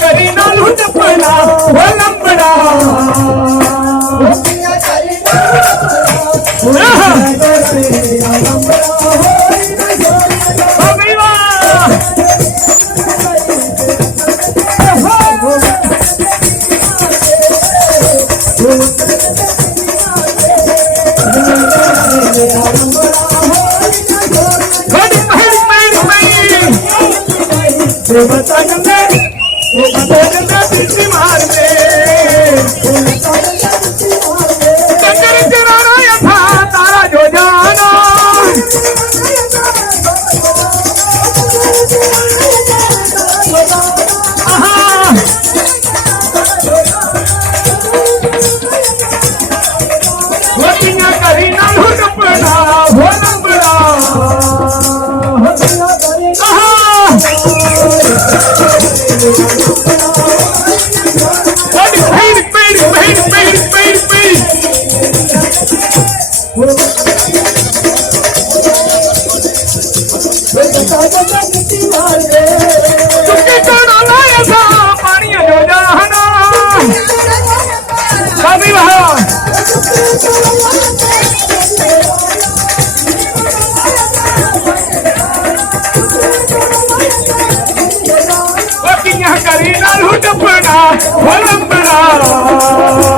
करी ना लूट पड़ा वो लंबड़ा मार दे तारा जो जाना करी ना लूट पड़ा हो लंबड़ा पानी जो जाना कभी वहाँ करी ना लूट पड़ा हो लंबड़ा